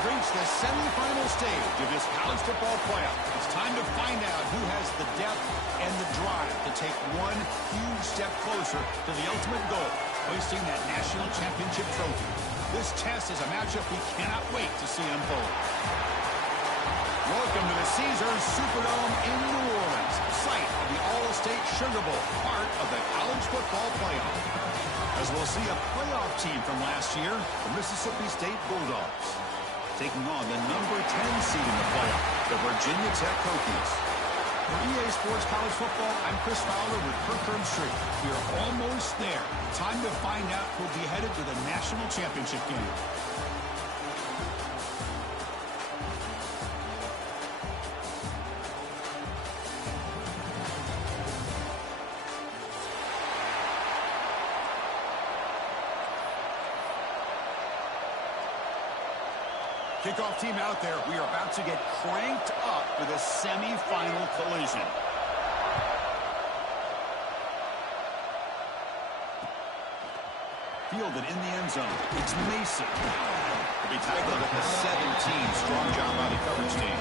have reached the semifinal stage of this college football playoff. It's time to find out who has the depth and the drive to take one huge step closer to the ultimate goal, hoisting that national championship trophy. This test is a matchup we cannot wait to see unfold. Welcome to the Caesars Superdome in New Orleans, site of the All-State Sugar Bowl, part of the college football playoff. As we'll see a playoff team from last year, the Mississippi State Bulldogs, taking on the number 10 seed in the playoff, the Virginia Tech Hokies. For EA Sports College Football, I'm Chris Fowler with Kirk Herbstreit. We are almost there. Time to find out who'll be headed to the national championship game. Kickoff team out there. We are about to get cranked up for the semifinal collision. Fielded in the end zone. It's Mason. He'll be tackled at the 17. Strong job by the coverage team.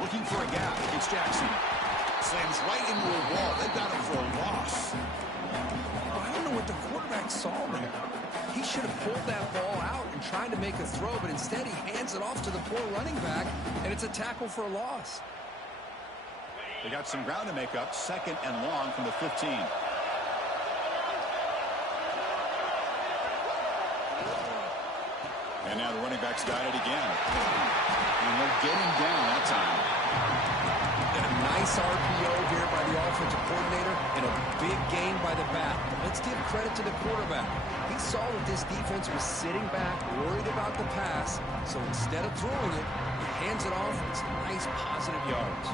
Looking for a gap. It's Jackson. Slams right into a wall. They've got him for a loss. I don't know what the quarterback saw there. He should have pulled that ball out and tried to make a throw, but instead he hands it off to the poor running back, and it's a tackle for a loss. They got some ground to make up. 2nd and long from the 15. And now the running back's got it again. And they'll get him down that time. And a nice RPO here by the offensive coordinator and a big gain by the back. But let's give credit to the quarterback. He saw that this defense was sitting back, worried about the pass. So instead of throwing it, he hands it off. It's nice positive yards.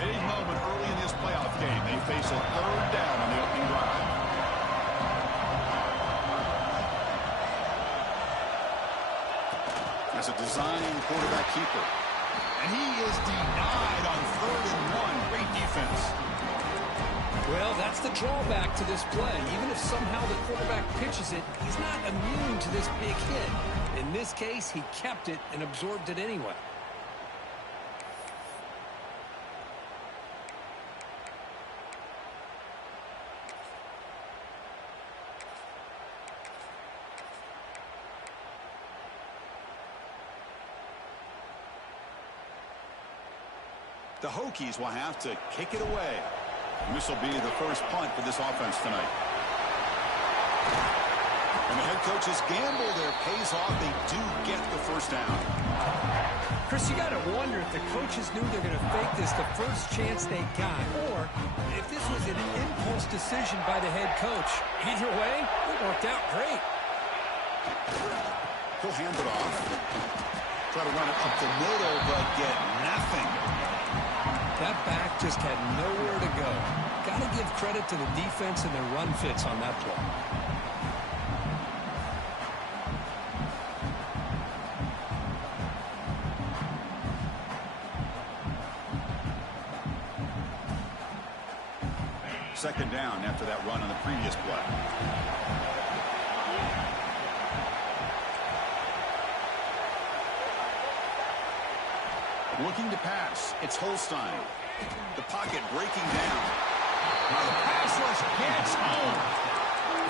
Big moment early in this playoff game. They face a 3rd down on the opening drive. As a design quarterback keeper. And he is denied on 3rd and 1. Great defense. Well, that's the drawback to this play. Even if somehow the quarterback pitches it, he's not immune to this big hit. In this case, he kept it and absorbed it anyway. The Hokies will have to kick it away. And this will be the first punt for this offense tonight. And the head coach's gamble there pays off. They do get the first down. Chris, you got to wonder if the coaches knew they're going to fake this the first chance they got, or if this was an impulse decision by the head coach. Either way, it worked out great. He'll hand it off. Try to run it up the middle, but get nothing. That back just had nowhere to go. Got to give credit to the defense and their run fits on that play. Second down after that run on the previous play. Looking to pass. It's Holstein. The pocket breaking down. Now the pass rush gets home.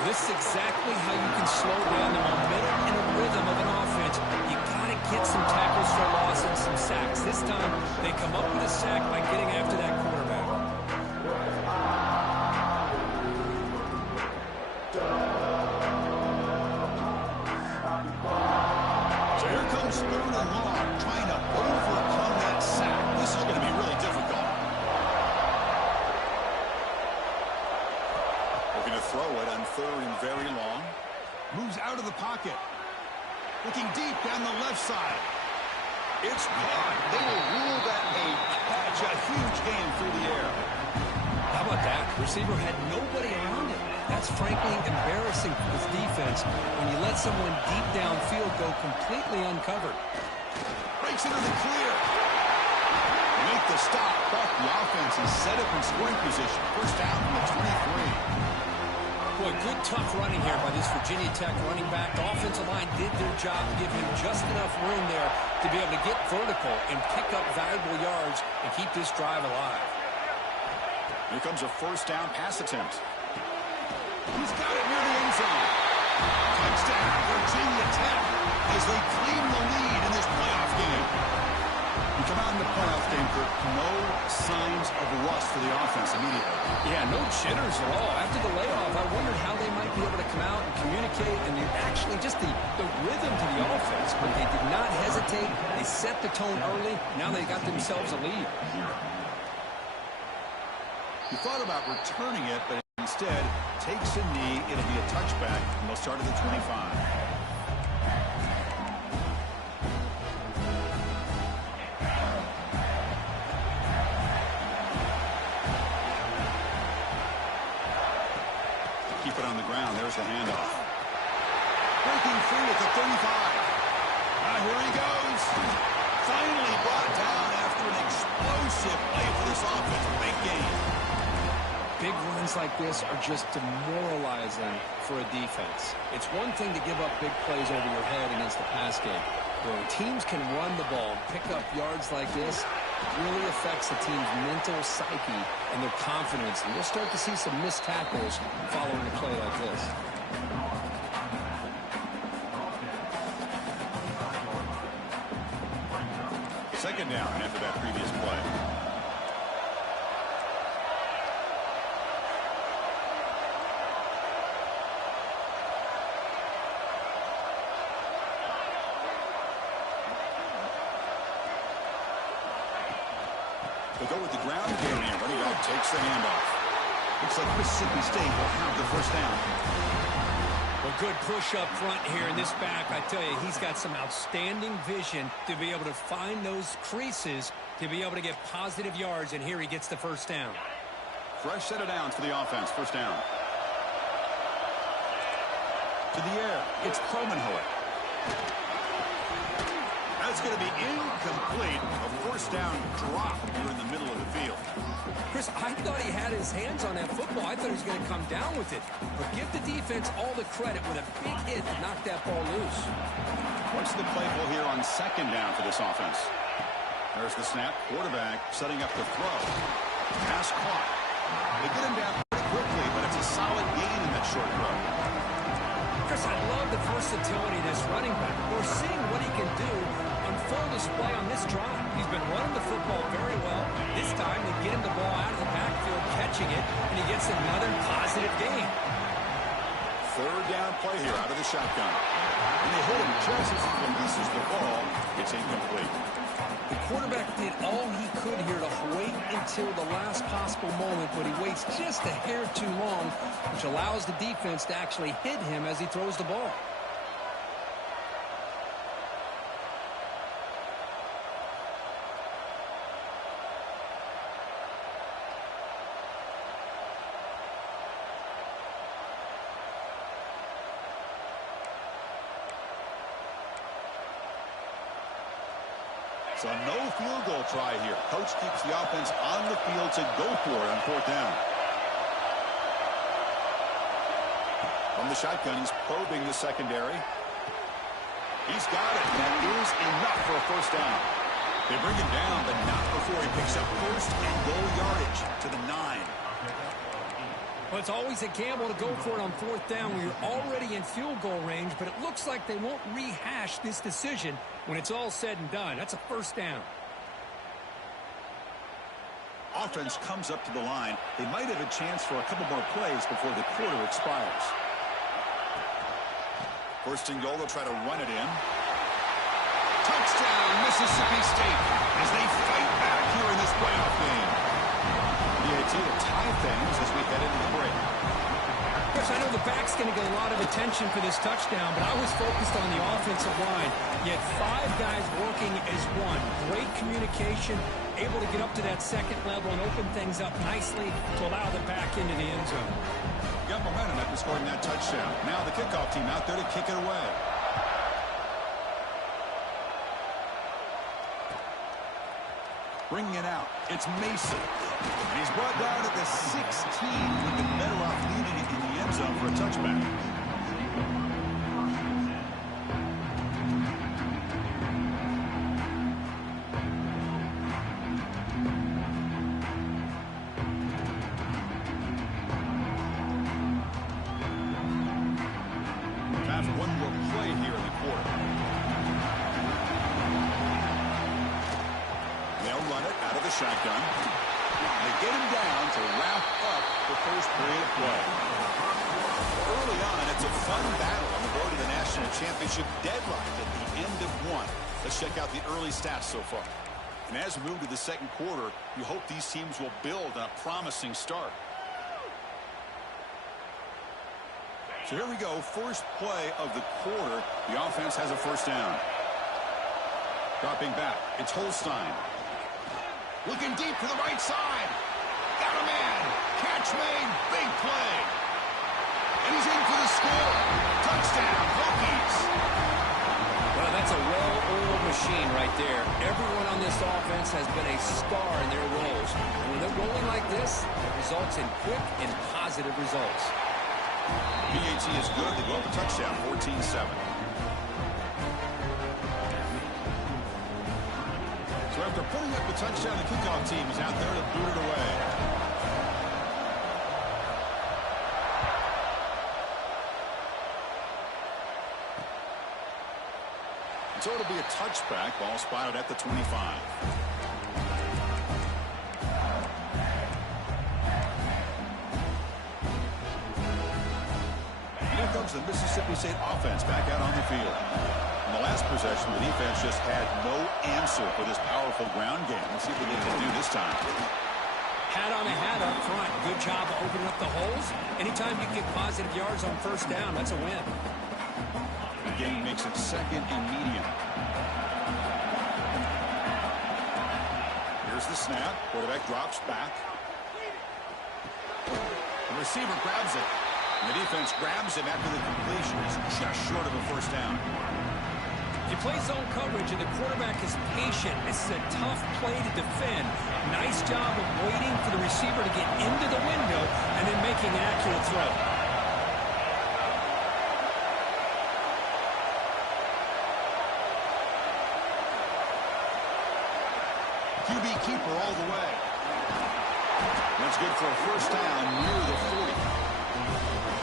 This is exactly how you can slow down the momentum and a rhythm of an offense. You got to get some tackles for loss and some sacks. This time, they come up with a sack by getting after that quarterback. So here comes 3rd and long, trying to overcome that sack. This is going to be really difficult. They're going to throw it on 3rd and very long. side. It's caught. They will rule that a catch, a huge gain through the air. How about that? Receiver had nobody around him. That's frankly embarrassing for his defense when you let someone deep downfield go completely uncovered. Breaks into the clear. Make the stop, but the offense is set up in scoring position. First down from the 23. Boy, good tough running here by this Virginia Tech running back. The offensive line did their job to give him just enough room there to be able to get vertical and pick up valuable yards and keep this drive alive. Here comes a first down pass attempt. He's got it near the end zone. Touchdown, Virginia Tech, as they claim the lead in this playoff game. You come out in the playoff game, Kirk, no signs of rust for the offense immediately. Yeah, no jitters at all. After the layoff, I wondered how they might be able to come out and communicate, and actually just the rhythm to the offense. But they did not hesitate. They set the tone early. Now they got themselves a lead. He thought about returning it, but instead takes a knee. It'll be a touchback, and they'll start at the 25. Keep it on the ground. There's the handoff. Breaking free at the 35. Here he goes. Finally brought down after an explosive play for this offense. Big game. Big runs like this are just demoralizing for a defense. It's one thing to give up big plays over your head against the pass game. But when teams can run the ball and pick up yards like this, it really affects the team's mental psyche and their confidence. And you'll start to see some missed tackles following a play like this. Second down after that previous play. They'll go with the ground game here. Running back takes the handoff. Looks like Mississippi State will have the first down. A good push up front here in this back. I tell you, he's got some outstanding vision to be able to find those creases to be able to get positive yards, and here he gets the first down. Fresh set of downs for the offense. First down. To the air. It's Kromenhoek. That's going to be incomplete. A first down drop here in the middle of the field. Chris, I thought he had his hands on that football. I thought he was going to come down with it. But give the defense all the credit with a big hit to knock that ball loose. What's the play call here on second down for this offense? There's the snap. Quarterback setting up the throw. Pass caught. They get him down pretty quickly, but it's a solid gain in that short throw. Chris, I love the versatility of this running back. We're seeing what he can do on full display on this drive. He's been running the football very well. This time they get him the ball out of the backfield, catching it, and he gets another positive gain. Third down play here out of the shotgun. And they hit him just as he releases the ball. It's incomplete. The quarterback did all he could here to wait until the last possible moment, but he waits just a hair too long, which allows the defense to actually hit him as he throws the ball. So no field goal try here. Coach keeps the offense on the field to go for it on fourth down. From the shotgun, he's probing the secondary. He's got it. That is enough for a first down. They bring him down, but not before he picks up first and goal yardage to the 9. Well, it's always a gamble to go for it on fourth down when you're already in field goal range, but it looks like they won't rehash this decision when it's all said and done. That's a first down. Offense comes up to the line. They might have a chance for a couple more plays before the quarter expires. First and goal, they'll try to run it in. Touchdown, Mississippi State, as they fight back here in this playoff game. BAT to tie things as we head into the break. Chris, I know the back's going to get a lot of attention for this touchdown, but I was focused on the offensive line. You had 5 guys working as one. Great communication, able to get up to that second level and open things up nicely to allow the back into the end zone. Got momentum after scoring that touchdown. Now the kickoff team out there to kick it away. Bringing it out, it's Mason. And he's brought down at the 16. We've been better off leading it in the end zone for a touchback. Time for one more play here in the quarter. They'll run it out of the shotgun. They get him down to wrap up the first period of play. Early on, it's a fun battle on the road to the national championship, deadlocked at the end of one. Let's check out the early stats so far. And as we move to the second quarter, we hope these teams will build on a promising start. So here we go, first play of the quarter. The offense has a first down. Dropping back, it's Holstein. Looking deep to the right side. Got a man. Catch made. Big play. And he's in for the score. Touchdown, Hokies. Well, that's a well-oiled machine right there. Everyone on this offense has been a star in their roles. And when they're rolling like this, it results in quick and positive results. BAT is good. They go up a touchdown, 14-7. So after putting up the touchdown, the kickoff team is out there to boot it away. So it'll be a touchback. Ball spotted at the 25. Here comes the Mississippi State offense back out on the field. In the last possession, the defense just had no answer for this powerful ground game. Let's see what they can do this time. Hat on a hat up front. Good job of opening up the holes. Anytime you get positive yards on first down, that's a win. The game makes it second and medium. Here's the snap. Quarterback drops back. The receiver grabs it. And the defense grabs him after the completion. It's just short of a first down. You play zone coverage and the quarterback is patient. This is a tough play to defend. Nice job of waiting for the receiver to get into the window and then making an accurate throw. QB keeper all the way. That's good for a first down near the 40.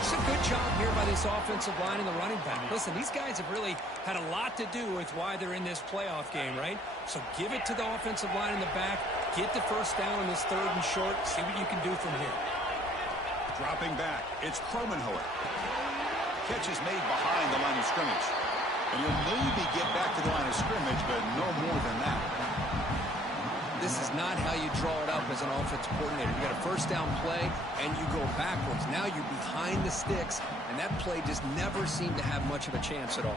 It's a good job here by this offensive line and the running back. Listen, these guys have really had a lot to do with why they're in this playoff game, right? So give it to the offensive line in the back. Get the first down on this third and short. See what you can do from here. Dropping back, it's Kromenhoek. Catch is made behind the line of scrimmage. And he'll maybe get back to the line of scrimmage, but no more than that. This is not how you draw it up as an offensive coordinator. You got a first down play, and you go backwards. Now you're behind the sticks, and that play just never seemed to have much of a chance at all.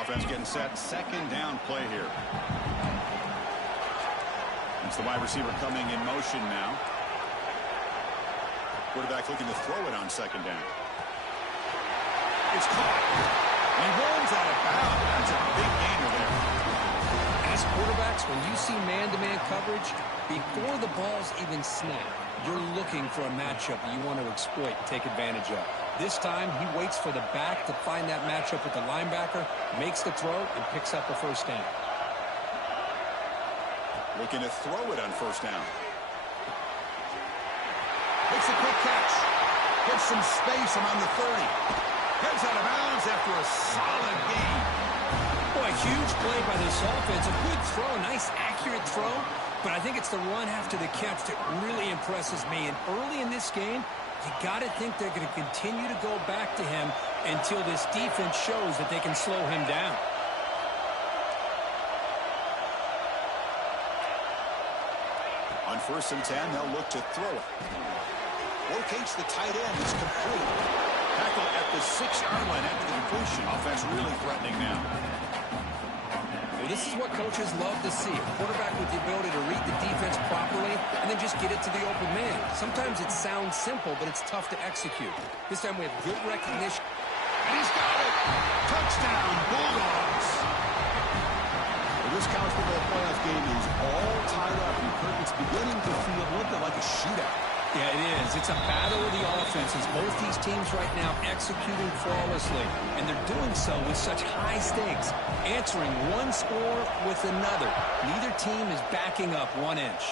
Offense getting set. Second down play here. It's the wide receiver coming in motion now. Quarterback looking to throw it on second down. It's caught. He runs out of bounds. That's a big gainer there. As quarterbacks, when you see man-to-man coverage, before the ball's even snapped, you're looking for a matchup that you want to exploit and take advantage of. This time, he waits for the back to find that matchup with the linebacker, makes the throw, and picks up a first down. Looking to throw it on first down. Makes a quick catch. Gets some space around the 30. Heads out of bounds after a solid gain. Boy, huge play by this offense. A good throw, a nice accurate throw. But I think it's the run after the catch that really impresses me. And early in this game, you got to think they're going to continue to go back to him until this defense shows that they can slow him down. first and 10. They'll look to throw it. Locates the tight end. It's complete. Tackle at the 6-yard line after the completion. Offense really threatening now. Well, this is what coaches love to see. A quarterback with the ability to read the defense properly and then just get it to the open man. Sometimes it sounds simple, but it's tough to execute. This time we have good recognition. And he's got it. Touchdown, Bulldogs. Well, this college football playoff game is all tied up. It's beginning to feel a little bit like a shootout. Yeah, it is. It's a battle of the offenses. Both these teams right now executing flawlessly, and they're doing so with such high stakes, answering one score with another. Neither team is backing up 1 inch.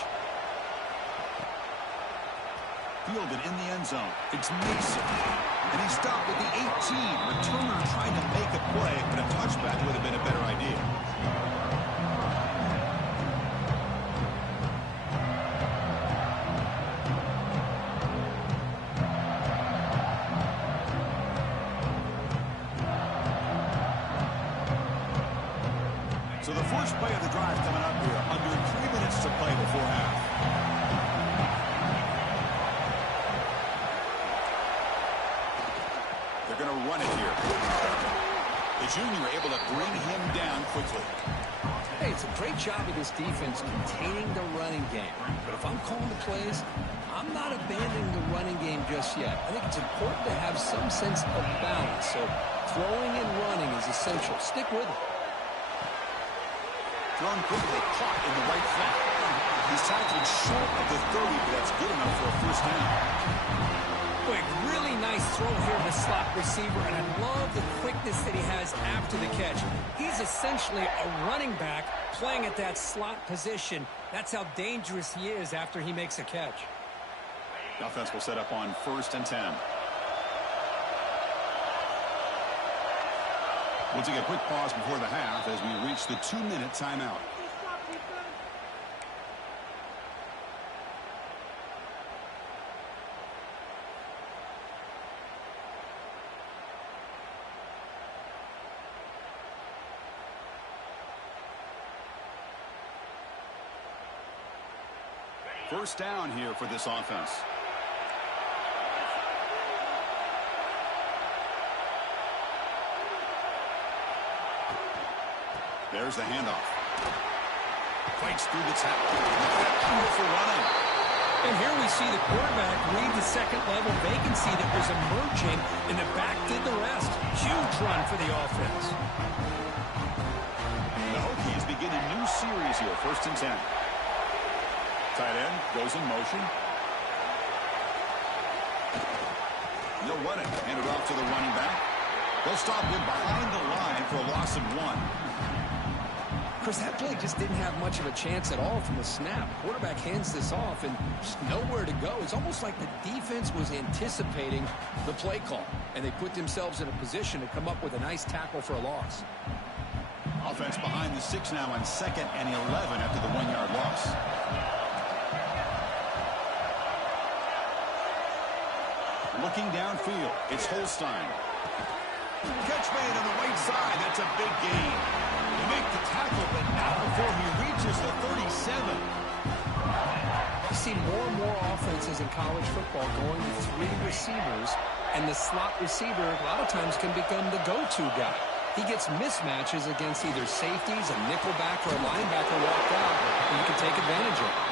Fielded in the end zone. It's Mason. And he stopped at the 18. Returner trying to make a play, but a touchback would have been a better idea. So the first play of the drive coming up here. Under 3 minutes to play before half. They're going to run it here. The junior able to bring him down quickly. Hey, it's a great job of this defense containing the running game. But if I'm calling the plays, I'm not abandoning the running game just yet. I think it's important to have some sense of balance. So throwing and running is essential. Stick with it. Thrown quickly, caught in the right flat. He's tackled short of the 30, but that's good enough for a first down. Boy, really nice throw here to the slot receiver, and I love the quickness that he has after the catch. He's essentially a running back playing at that slot position. That's how dangerous he is after he makes a catch. The offense will set up on first and 10. We'll take a quick pause before the half as we reach the 2-minute timeout. First down here for this offense. There's the handoff. Fights through the tackle. Beautiful running. And here we see the quarterback read the second-level vacancy that was emerging, and the back did the rest. Huge run for the offense. The Hokies begin a new series here, first and 10. Tight end goes in motion. They'll run it. Hand it off to the running back. They'll stop him behind the line for a loss of 1. Chris, that play just didn't have much of a chance at all from the snap. Quarterback hands this off and just nowhere to go. It's almost like the defense was anticipating the play call, and they put themselves in a position to come up with a nice tackle for a loss. Offense behind the 6 now on 2nd and 11 after the 1-yard loss. Looking downfield, it's Holstein. Catch made on the right side. That's a big gain. They make the tackle, but not before he reaches the 37. You see more and more offenses in college football going to 3 receivers, and the slot receiver a lot of times can become the go-to guy. He gets mismatches against either safeties, a nickelback, or a linebacker walked out, and you can take advantage of it.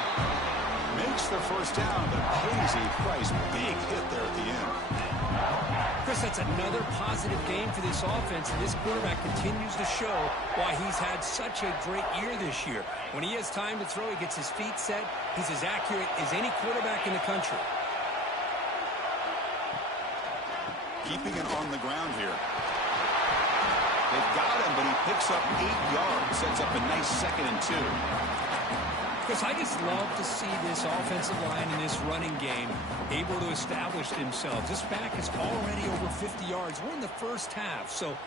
Makes the first down, but pays a price. Big hit there at the end. Chris, that's another positive game for this offense, and this quarterback continues to show why he's had such a great year this year. When he has time to throw, he gets his feet set. He's as accurate as any quarterback in the country. Keeping it on the ground here. They've got him, but he picks up 8 yards. Sets up a nice 2nd and 2. Chris, I just love to see this offensive line in this running game able to establish themselves. This back is already over 50 yards. We're in the first half, so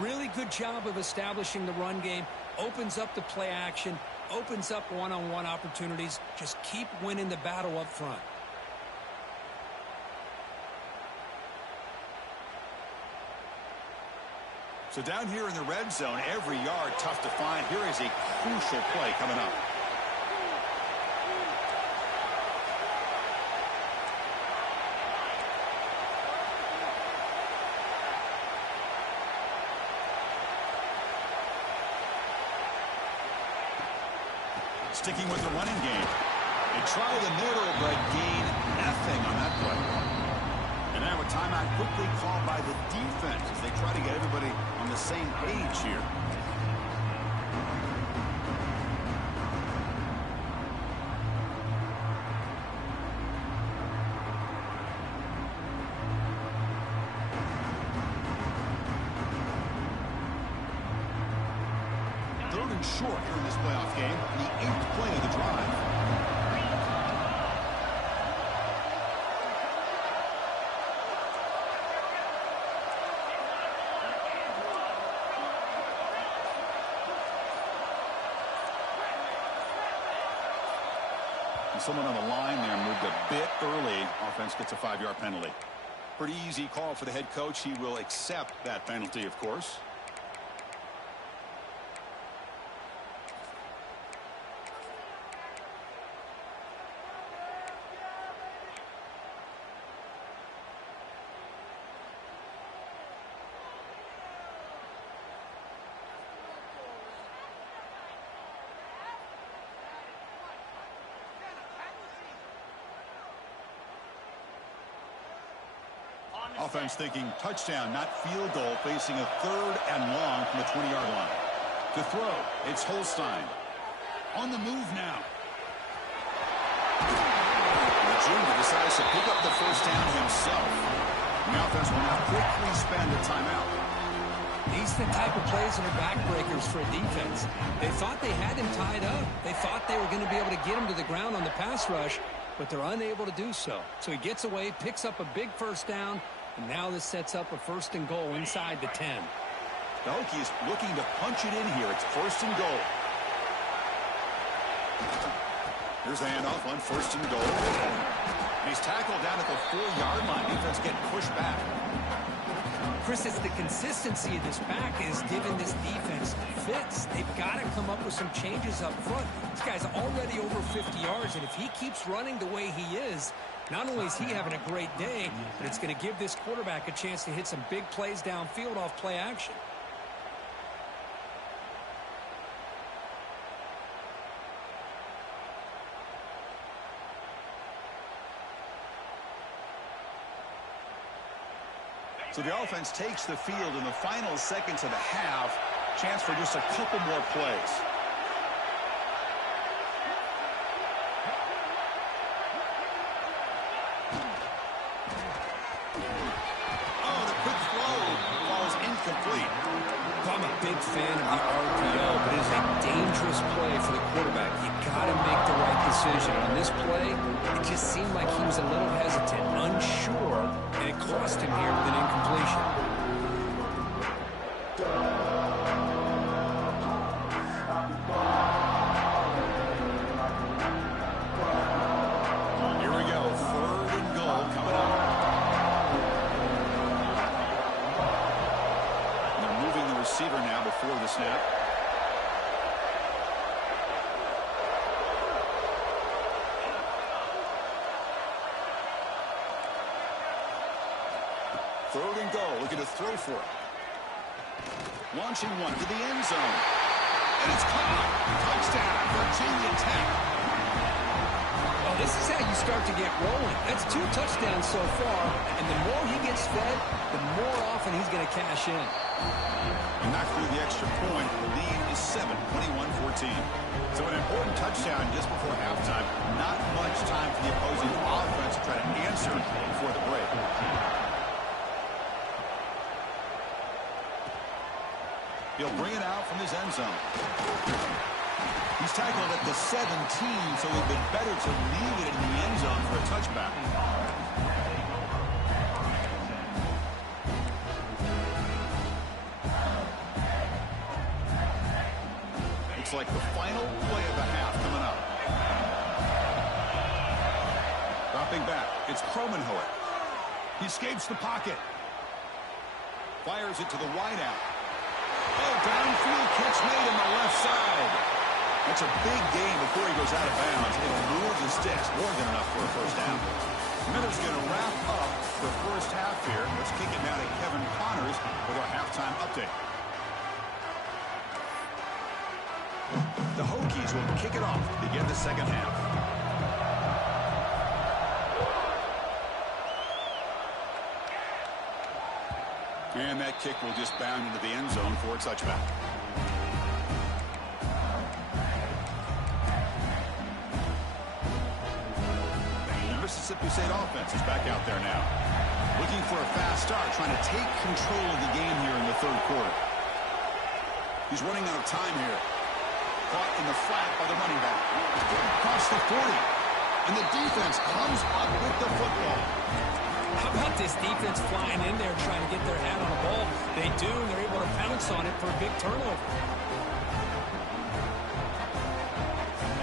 really good job of establishing the run game. Opens up the play action, opens up one-on-one opportunities. Just keep winning the battle up front. So down here in the red zone, every yard tough to find. Here is a crucial play coming up. Sticking with the running game. They try the middle, but gain nothing on that play. And now a timeout quickly called by the defense as they try to get everybody on the same page here. Third and short here in this playoff game, the 8th play of the drive. And someone on the line there moved a bit early. Offense gets a 5-yard penalty. Pretty easy call for the head coach. He will accept that penalty, of course. Offense thinking touchdown, not field goal, facing a 3rd and long from the 20-yard line. To throw, it's Holstein. On the move now. The junior decides to pick up the first down himself. The offense will now quickly spend a timeout. These are the type of plays that are backbreakers for a defense. They thought they had him tied up. They thought they were going to be able to get him to the ground on the pass rush, but they're unable to do so. So he gets away, picks up a big first down, and now this sets up a 1st and goal inside the 10. The Hokies looking to punch it in here. It's 1st and goal. Here's the handoff on 1st and goal. And he's tackled down at the 4-yard line. Defense getting pushed back. Chris, it's the consistency of this back is giving this defense fits. They've got to come up with some changes up front. This guy's already over 50 yards, and if he keeps running the way he is, not only is he having a great day, but it's going to give this quarterback a chance to hit some big plays downfield off play action. So the offense takes the field in the final seconds of the half. Chance for just a couple more plays. Oh, the quick throw falls incomplete. I'm a big fan of the RPO, but it is a dangerous play for the quarterback. You got to make the right decision. On this play, it just seemed like he was a little hesitant, unsure, and it cost him here with an incompletion. Here we go, 3rd and goal coming up. They're moving the receiver now before the snap. Third and goal, looking to throw for it. Launching one to the end zone. And it's caught. Touchdown, Virginia Tech. Well, this is how you start to get rolling. That's 2 touchdowns so far, and the more he gets fed, the more often he's going to cash in. And knocked through the extra point. The lead is 7, 21-14. So an important touchdown just before halftime. Not much time for the opposing offense to try to answer before the break. He'll bring it out from his end zone. He's tackled at the 17, so it would have been better to leave it in the end zone for a touchback. Looks like the final play of the half coming up. Dropping back, it's Kromenhoek. He escapes the pocket. Fires it to the wideout. Oh, downfield catch made on the left side. That's a big gain before he goes out of bounds. It'll move the sticks. More than enough for a first down. Miller's going to wrap up the first half here. Let's kick it now to Kevin Connors with our halftime update. The Hokies will kick it off to begin the second half. And that kick will just bound into the end zone for a touchback. The Mississippi State offense is back out there now. Looking for a fast start, trying to take control of the game here in the third quarter. He's running out of time here. Caught in the flat by the running back. Across the 40. And the defense comes up with the football. How about this defense flying in there trying to get their hand on the ball? They do, and they're able to pounce on it for a big turnover.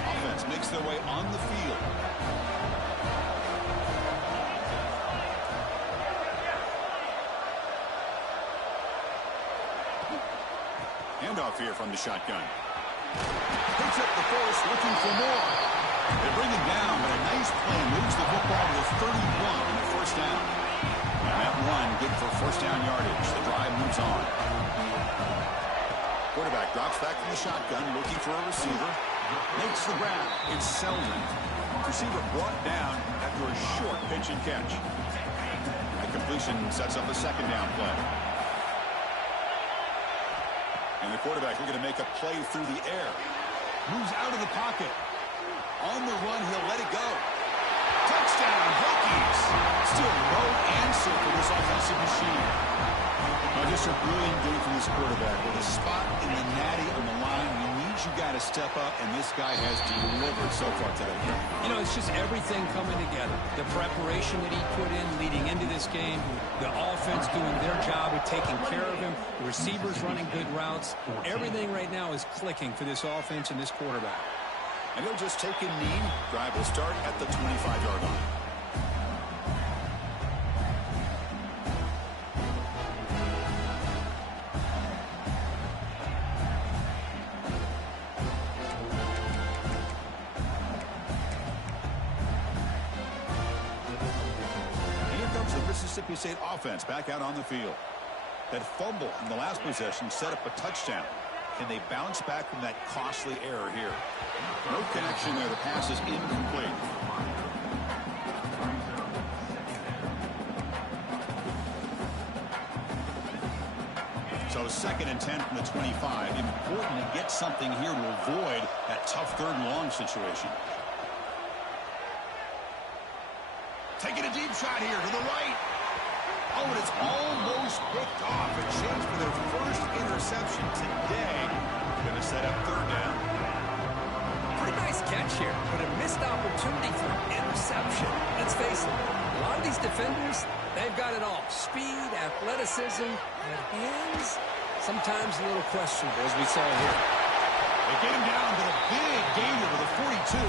Offense makes their way on the field. Handoff here from the shotgun. Picks up the force, looking for more. They bring him down, but a nice play moves the football to the 31 on the first down. And that one good for first down yardage. The drive moves on. Quarterback drops back from the shotgun, looking for a receiver. Makes the grab. It's Selden. Receiver brought down after a short pitch and catch. That completion sets up a second down play. And the quarterback looking to make a play through the air. Moves out of the pocket. On the run, he'll let it go. Touchdown, Hokies. Still no answer for this offensive machine. Now, just a brilliant game from this quarterback. With a spot in the natty on the line, we need you guys to step up, and this guy has delivered so far today. You know, it's just everything coming together. The preparation that he put in leading into this game, the offense doing their job of taking care of him, the receivers running good routes. Everything right now is clicking for this offense and this quarterback. And he'll just take a knee. Drive will start at the 25-yard line. Here comes the Mississippi State offense back out on the field. That fumble in the last possession set up a touchdown. Can they bounce back from that costly error here? No connection there. The pass is incomplete. So 2nd and 10 from the 25. Important to get something here to avoid that tough 3rd and long situation. Taking a deep shot here to the right. Oh, and it's almost picked off. A chance for their first interception today. Going to set up 3rd down. Pretty nice catch here, but a missed opportunity for an interception. Let's face it, a lot of these defenders, they've got it all. Speed, athleticism, but hands, sometimes a little questionable, as we saw here. They get him down to the big gainer with a 42.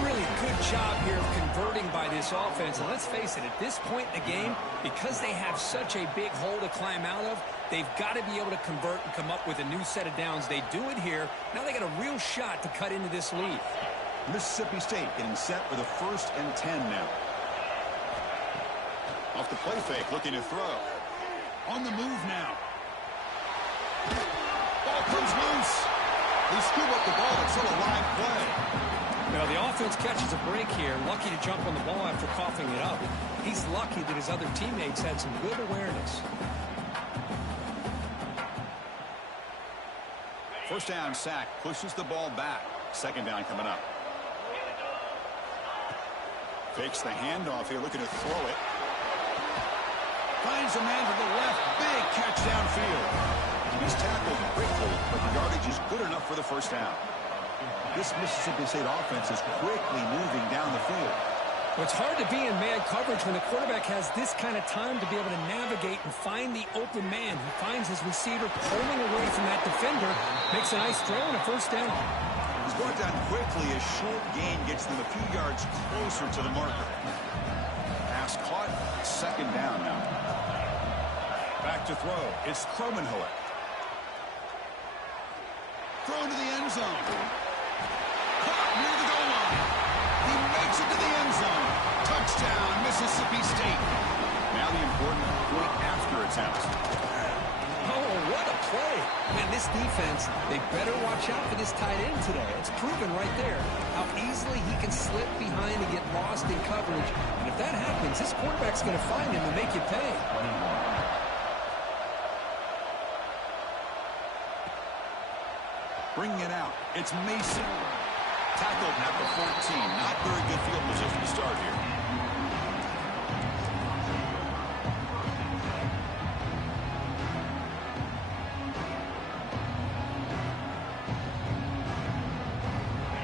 Really good job here of converting by this offense. And let's face it, at this point in the game, because they have such a big hole to climb out of, they've got to be able to convert and come up with a new set of downs. They do it here. Now they got a real shot to cut into this lead. Mississippi State getting set for the 1st and 10 now. Off the play fake, looking to throw. On the move now. Ball comes loose. They scoop up the ball. It's still a live play. Well, the offense catches a break here. Lucky to jump on the ball after coughing it up. He's lucky that his other teammates had some good awareness. First down sack, pushes the ball back. 2nd down coming up. Fakes the handoff here, looking to throw it. Finds a man to the left. Big catch downfield. He's tackled quickly, but the yardage is good enough for the first down. This Mississippi State offense is quickly moving down the field. Well, it's hard to be in man coverage when the quarterback has this kind of time to be able to navigate and find the open man. He finds his receiver pulling away from that defender, makes a nice throw and a first down. He's brought down quickly. A short gain gets them a few yards closer to the marker. Pass caught. 2nd down now. Back to throw. It's Cromenhoek. Throw into the end zone. Caught near the goal line. He makes it to the end zone. Touchdown, Mississippi State. Now the important point after attempt. Oh, what a play. Man, this defense, they better watch out for this tight end today. It's proven right there how easily he can slip behind and get lost in coverage. And if that happens, this quarterback's going to find him and make you pay. Bringing it out, it's Mason. Tackled at the 14. Not very good field position to start here.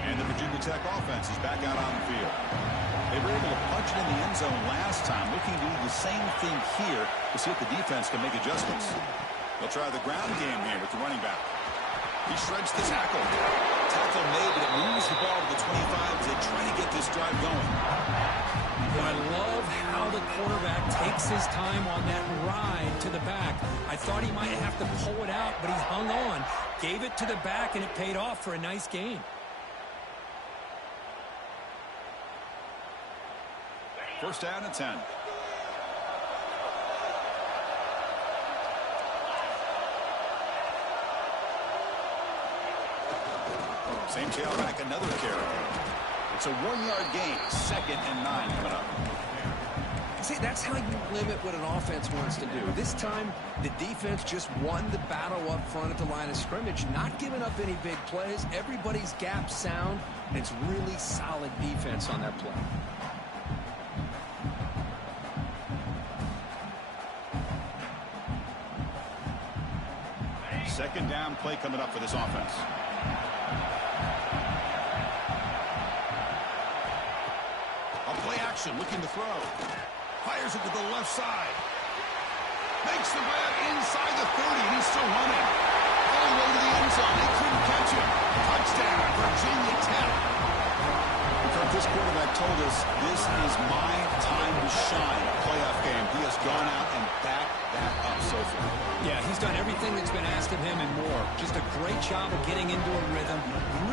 And the Virginia Tech offense is back out on the field. They were able to punch it in the end zone last time, looking to do the same thing here to see if the defense can make adjustments. They'll try the ground game here with the running back. He shreds the tackle. Tackle made, but it moves the ball to the 25 as they try to get this drive going. I love how the quarterback takes his time on that ride to the back. I thought he might have to pull it out, but he hung on, gave it to the back, and it paid off for a nice gain. First down and 10. Same tailback, another carry. It's a 1-yard gain. 2nd and 9 coming up. See, that's how you limit what an offense wants to do. This time, the defense just won the battle up front at the line of scrimmage, not giving up any big plays. Everybody's gap sound, and it's really solid defense on that play. Second down play coming up for this offense. Play action, looking to throw. Fires it to the left side. Makes the grab inside the 30, and he's still running. All the way to the end zone. They couldn't catch him. Touchdown, Virginia Tech. Because this quarterback told us this is my time to shine. A playoff game. He has gone out and backed that up so far. Yeah, he's done everything that's been asked of him and more. Just a great job of getting into a rhythm.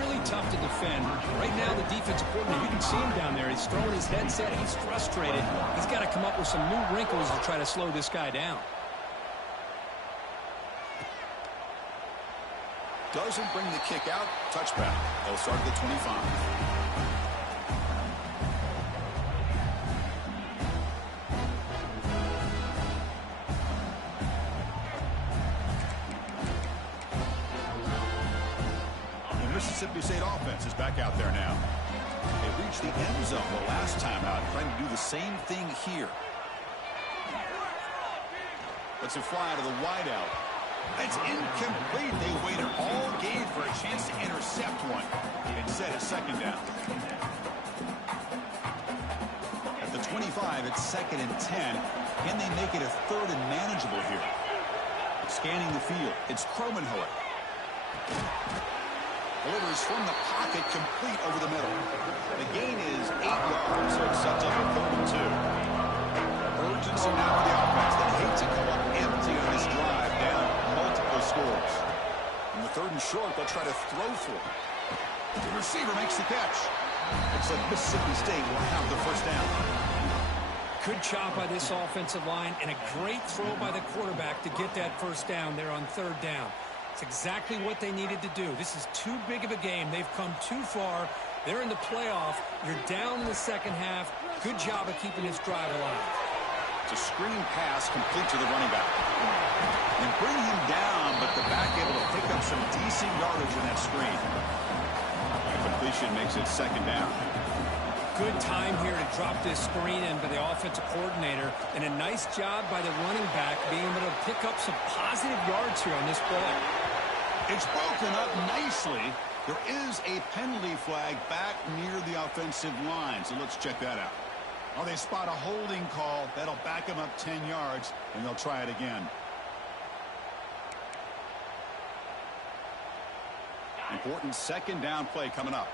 Really tough to defend. Right now, the defensive coordinator, you can see him down there. He's throwing his headset. He's frustrated. He's got to come up with some new wrinkles to try to slow this guy down. Doesn't bring the kick out. Touchback. They'll start at the 25. Mississippi State offense is back out there now. They reached the end zone the last time out, trying to do the same thing here. Lets it fly to the wideout. It's incomplete. They waited all game for a chance to intercept one. Instead, it's second down. At the 25, it's 2nd and 10. Can they make it a 3rd and manageable here? Scanning the field, it's Cromenhoek. Delivers from the pocket, complete over the middle. The gain is 8 yards, so it sets up a 3rd and 2. Urgency now for the offense. They hate to come up empty on this drive, down multiple scores. In the 3rd and short, they'll try to throw for it. The receiver makes the catch. Looks like Mississippi State will have the first down. Good job by this offensive line, and a great throw by the quarterback to get that first down there on 3rd down. It's exactly what they needed to do. This is too big of a game. They've come too far. They're in the playoff. You're down in the second half. Good job of keeping this drive alive. It's a screen pass complete to the running back. And bring him down, but the back able to pick up some decent yardage in that screen. The completion makes it 2nd down. Good time here to drop this screen in by the offensive coordinator, and a nice job by the running back being able to pick up some positive yards here on this play. It's broken up nicely. There is a penalty flag back near the offensive line, so let's check that out. Oh, they spot a holding call. That'll back them up 10 yards, and they'll try it again. Important 2nd down play coming up.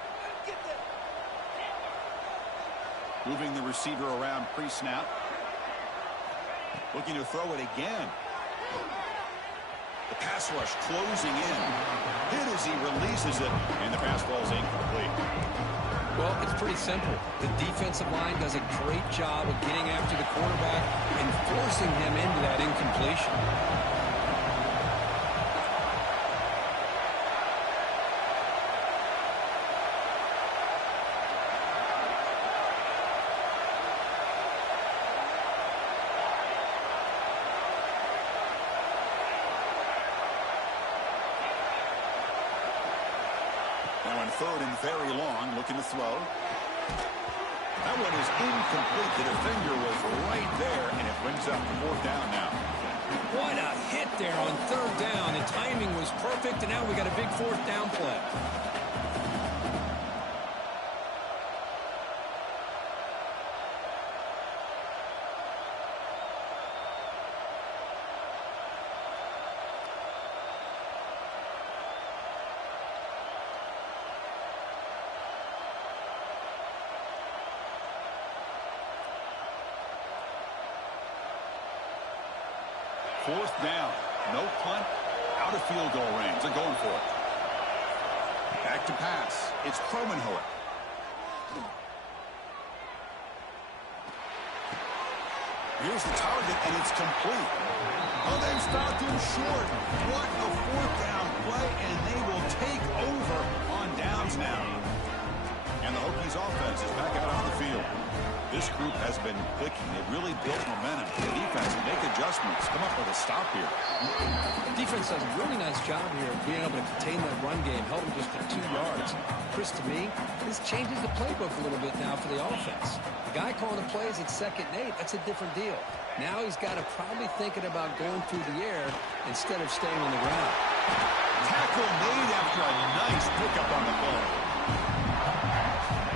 Moving the receiver around pre-snap. Looking to throw it again. The pass rush closing in. Hit as he releases it, and the pass ball is incomplete. Well, it's pretty simple. The defensive line does a great job of getting after the quarterback and forcing him into that incompletion. third and very long, looking to throw. That one is incomplete. The defender was right there, and it brings up fourth down now. What a hit there on third down. The timing was perfect, and now we got a big fourth down play. Fourth down. No punt. Out of field goal range. They're going for it. Back to pass. It's Kromenhoek. Here's the target, and it's complete. Oh, they've stopped him short. What a fourth down play, and they will take over on downs now. And the Hokies offense is back out on the field. This group has been clicking. They've really built momentum. The defense will make adjustments. Come up with a stop here. Defense does a really nice job here of being able to contain that run game, held them just for 2 yards. Chris, to me, this changes the playbook a little bit now for the offense. The guy calling the plays at 2nd and 8, that's a different deal. Now he's got to probably thinking about going through the air instead of staying on the ground. Tackle made after a nice pickup on the play.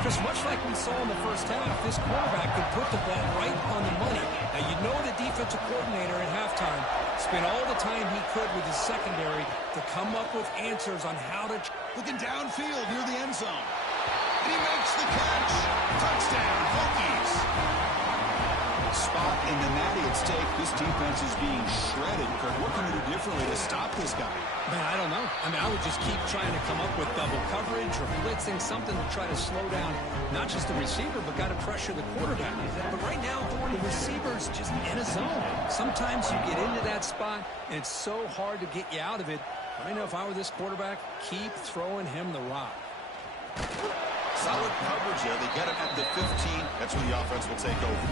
Chris, much like we saw in the first half, this quarterback could put the ball right on the money. Now, you know the defensive coordinator at halftime spent all the time he could with his secondary to come up with answers on how to... Looking downfield near the end zone. And he makes the catch. Touchdown, Hokies. Spot in the natty at stake. This defense is being shredded. Kirk, what can we do differently to stop this guy? Man, I don't know. I mean, I would just keep trying to come up with double coverage or blitzing, something to try to slow down not just the receiver, but got to pressure the quarterback. But right now, the receiver's just in a zone. Sometimes you get into that spot, and it's so hard to get you out of it. I know if I were this quarterback, keep throwing him the rock. Solid coverage there. They get him at the 15. That's where the offense will take over.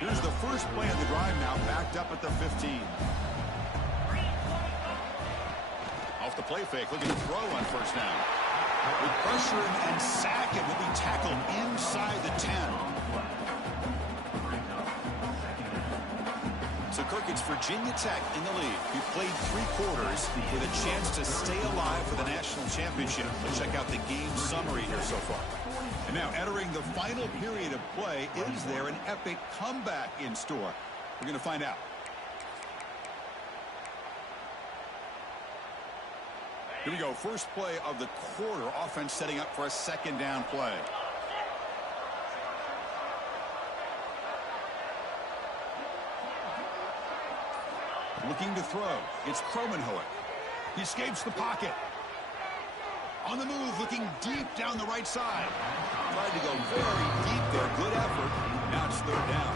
Here's the first play of the drive now, backed up at the 15. Off the play fake, looking to throw on first down. With pressure and sack, it will be tackled inside the 10. So, Kirk, it's Virginia Tech in the lead. Who played 3 quarters with a chance to stay alive for the national championship. Let's check out the game summary here so far. And now, entering the final period of play, is there an epic comeback in store? We're going to find out. Here we go. First play of the quarter. Offense setting up for a second down play. Looking to throw. It's Kromenhoek. He escapes the pocket. On the move, looking deep down the right side. Tried to go very deep there. Good effort. Now it's third down.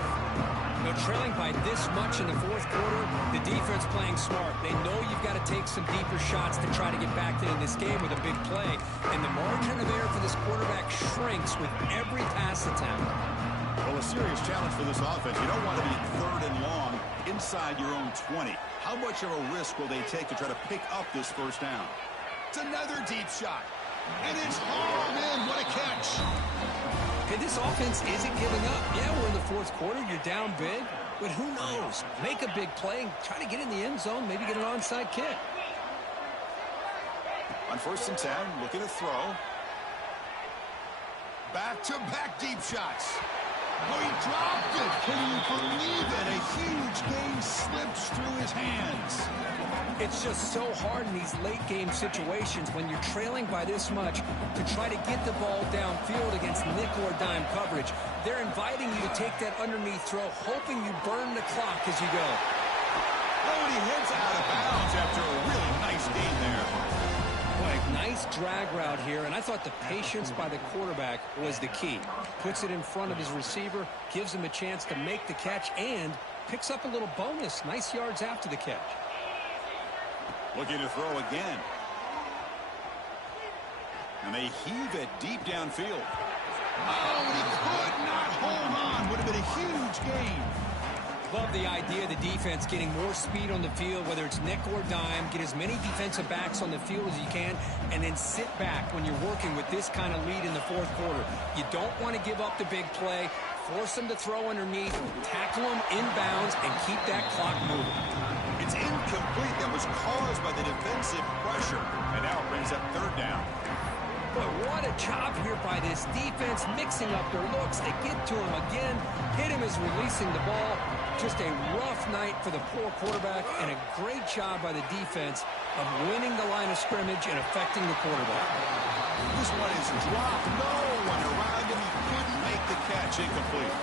You know, trailing by this much in the fourth quarter, the defense playing smart. They know you've got to take some deeper shots to try to get back into this game with a big play. And the margin of error for this quarterback shrinks with every pass attempt. Well, a serious challenge for this offense. You don't want to be third and long inside your own 20. How much of a risk will they take to try to pick up this first down? It's another deep shot. And it's hauled in. What a catch. Okay, this offense isn't giving up. Yeah, we're in the fourth quarter. You're down big. But who knows? Make a big play. Try to get in the end zone. Maybe get an onside kick. On first and 10, looking to throw. Back-to-back deep shots. Oh, he dropped it. Can you believe it? A huge gain slips through his hands. It's just so hard in these late game situations when you're trailing by this much to try to get the ball downfield against nickel or dime coverage. They're inviting you to take that underneath throw, hoping you burn the clock as you go. Oh, and he hits out of bounds after a really nice gain there. Boy, nice drag route here, and I thought the patience by the quarterback was the key. Puts it in front of his receiver, gives him a chance to make the catch, and picks up a little bonus. Nice yards after the catch. Looking to throw again. And they heave it deep downfield. Oh, and he could not hold on. Would have been a huge gain. Love the idea of the defense getting more speed on the field, whether it's nickel or dime. Get as many defensive backs on the field as you can, and then sit back when you're working with this kind of lead in the fourth quarter. You don't want to give up the big play. Force them to throw underneath, tackle them inbounds, and keep that clock moving. It's incomplete. That was caused by the defensive pressure. And now it brings up third down. But what a job here by this defense, mixing up their looks. They get to him again. Hit him as releasing the ball. Just a rough night for the poor quarterback, and a great job by the defense of winning the line of scrimmage and affecting the quarterback. This one is dropped. No one around him. He couldn't make the catch. Incomplete.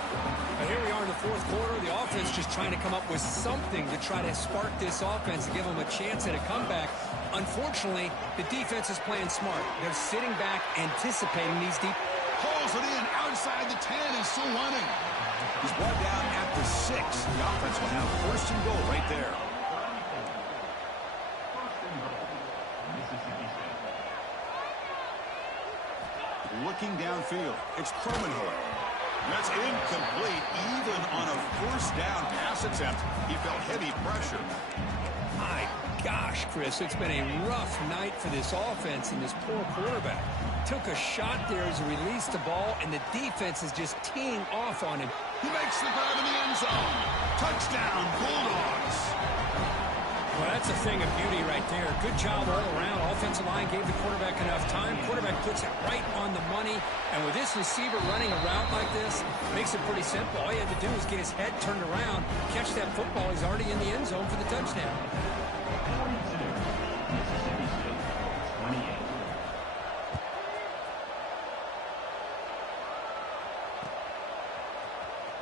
But here we are in the fourth quarter. The offense just trying to come up with something to try to spark this offense and give them a chance at a comeback. Unfortunately, the defense is playing smart. They're sitting back, anticipating these deep. Pulls it in outside the 10 and still running. He's brought down at the 6. The offense will have first and goal right there. Looking downfield, it's Cromenhoek. That's incomplete. Even on a first down pass attempt, he felt heavy pressure. My gosh, Chris, it's been a rough night for this offense and this poor quarterback. Took a shot there as he released the ball, and the defense is just teeing off on him. He makes the grab in the end zone. Touchdown, Bulldogs. Well, that's a thing of beauty right there. Good job all around. Offensive line gave the quarterback enough time. Quarterback puts it right on the money. And with this receiver running a route like this, makes it pretty simple. All you had to do is get his head turned around, catch that football. He's already in the end zone for the touchdown.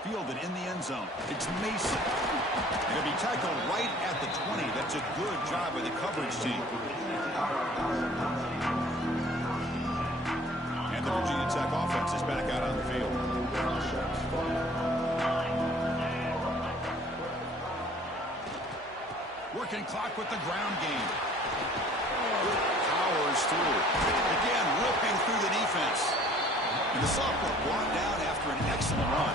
Fielded in the end zone. It's Mason. Going to be tackled right at the 20. That's a good job by the coverage team. And the Virginia Tech offense is back out on the field. Working clock with the ground game. Powers through. Again, ripping through the defense. And the sophomore brought down after an excellent run.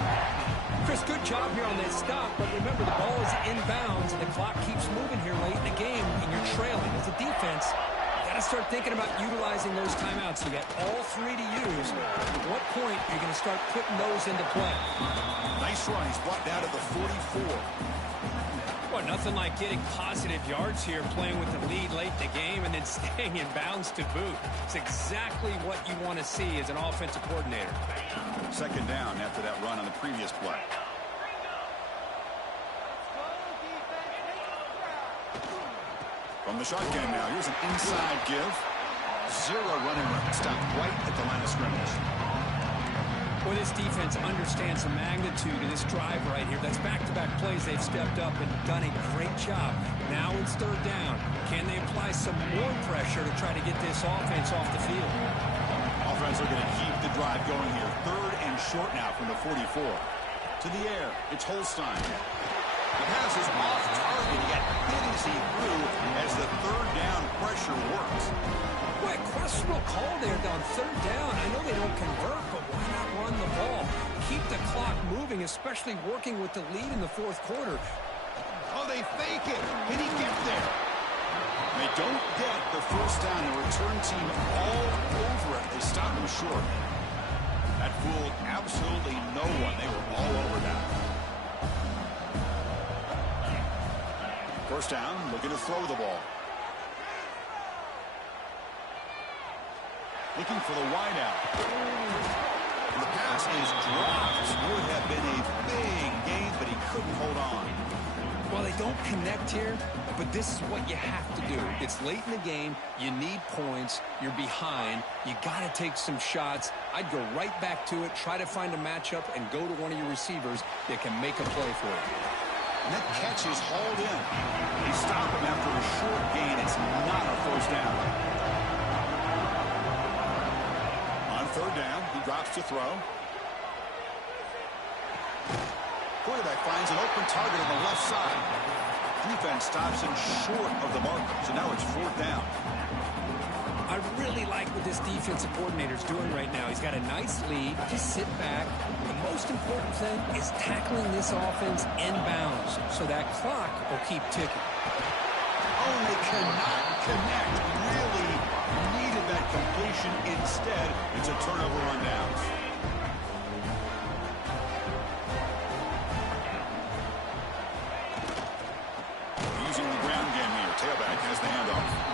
Chris, good job here on that stop, but remember the ball is inbounds and the clock keeps moving here late in the game and you're trailing. As a defense, you got to start thinking about utilizing those timeouts. You got all 3 to use. At what point are you going to start putting those into play? Nice run. He's brought down to the 44. Well, nothing like getting positive yards here, playing with the lead late in the game and then staying in bounds to boot. It's exactly what you want to see as an offensive coordinator. Second down after that run on the previous play. From the shotgun now, here's an inside give. 0 running room. Stopped right at the line of scrimmage. Well, this defense understands the magnitude of this drive right here. That's back-to-back plays. They've stepped up and done a great job. Now it's third down. Can they apply some more pressure to try to get this offense off the field? Offense are going to keep the drive going here. Third and short now from the 44. To the air, it's Holstein. The pass is off target, yet hitting through as the third down pressure works. Boy, questionable call there on third down. I know they don't convert, but why not run the ball? Keep the clock moving, especially working with the lead in the fourth quarter. Oh, they fake it. Can he get there? They don't get the first down. The return team all over it. They stop him short. That fooled absolutely no one. They were all over that. First down, looking to throw the ball. Looking for the wideout. The pass is dropped. Would have been a big gain, but he couldn't hold on. Well, they don't connect here, but this is what you have to do. It's late in the game. You need points. You're behind. You got to take some shots. I'd go right back to it, try to find a matchup, and go to one of your receivers that can make a play for you. And that catch is hauled in. They stop him after a short gain. It's not a first down. On third down, he drops to throw. Quarterback finds an open target on the left side. Defense stops him short of the marker, so now it's fourth down. I really like what this defensive coordinator is doing right now. He's got a nice lead. Just sit back. The most important thing is tackling this offense inbounds so that clock will keep ticking. Oh, they cannot connect. Really needed that completion. Instead, it's a turnover on downs. Using the ground game here. Tailback has the handoff.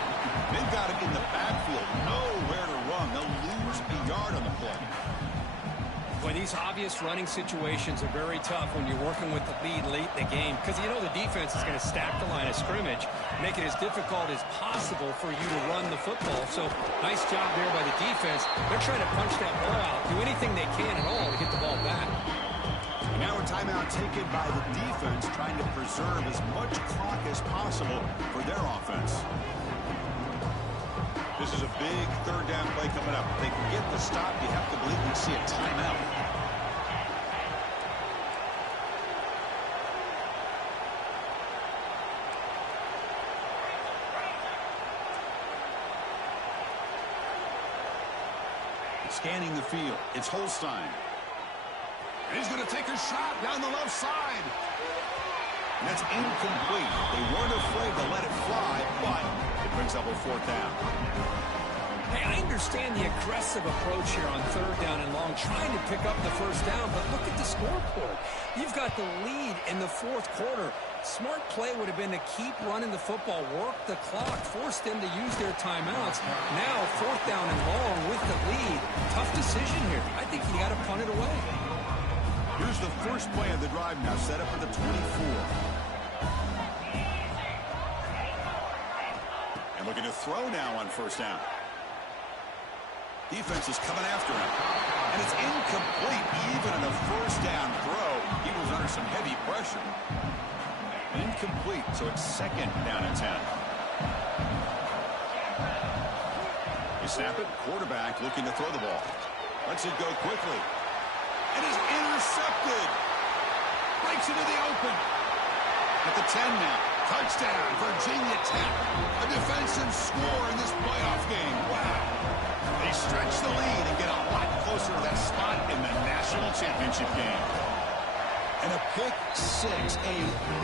They've got it in the backfield. Nowhere to run. They'll lose a yard on the play. Boy, these obvious running situations are very tough when you're working with the lead late in the game because you know the defense is going to stack the line of scrimmage, make it as difficult as possible for you to run the football. So nice job there by the defense. They're trying to punch that ball out, do anything they can at all to get the ball back. And now a timeout taken by the defense, trying to preserve as much clock as possible for their offense. This is a big third down play coming up. If they can get the stop, you have to believe we see a timeout. Scanning the field. It's Holstein. And he's going to take a shot down the left side. And that's incomplete. They weren't afraid to let it fly, but it brings up a fourth down. Hey, I understand the aggressive approach here on third down and long, trying to pick up the first down, but look at the scoreboard. You've got the lead in the fourth quarter. Smart play would have been to keep running the football, work the clock, force them to use their timeouts. Now, fourth down and long with the lead. Tough decision here. I think you got to punt it away. Here's the first play of the drive now, set up for the 24. And looking to throw now on first down. Defense is coming after him. And it's incomplete. Even in a first down throw, he was under some heavy pressure. Incomplete, so it's second down and 10. You snap it, quarterback looking to throw the ball. Lets it go quickly. And is intercepted. Breaks into the open. At the 10 now. Touchdown, Virginia Tech. A defensive score in this playoff game. Wow. They stretch the lead and get a lot closer to that spot in the national championship game. And a pick six, a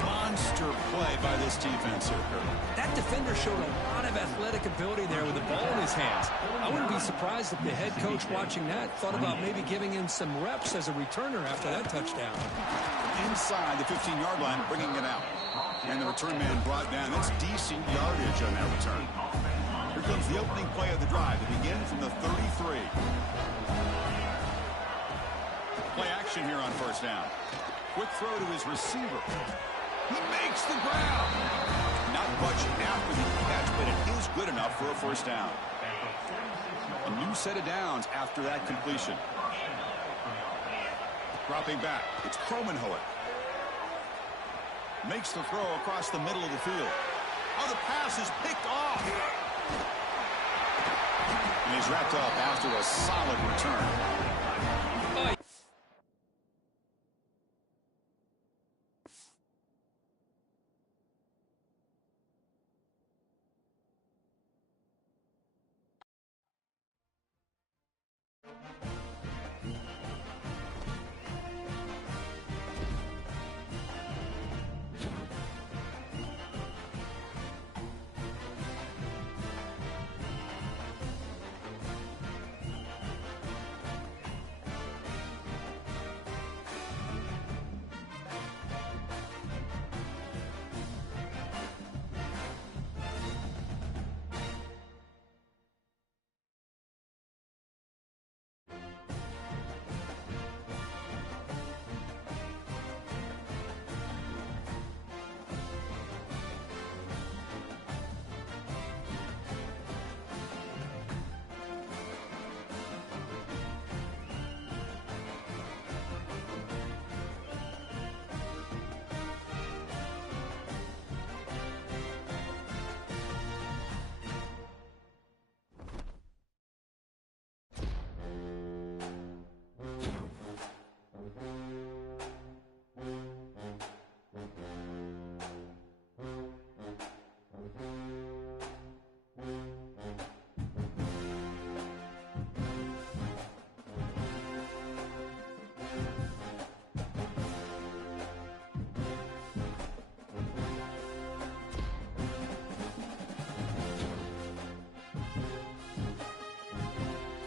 monster play by this defense here, Kurt. That defender showed a lot of athletic ability there with the ball in his hands. I wouldn't be surprised if the head coach watching that thought about maybe giving him some reps as a returner after that touchdown. Inside the 15-yard line, bringing it out. And the return man brought down. That's decent yardage on that return. Here comes the opening play of the drive. It begins from the 33. Play action here on first down. Quick throw to his receiver. He makes the ground. Not much after the catch, but it is good enough for a first down. A new set of downs after that completion. Dropping back. It's Kromenhoek. Makes the throw across the middle of the field. Oh, the pass is picked off. And he's wrapped up after a solid return.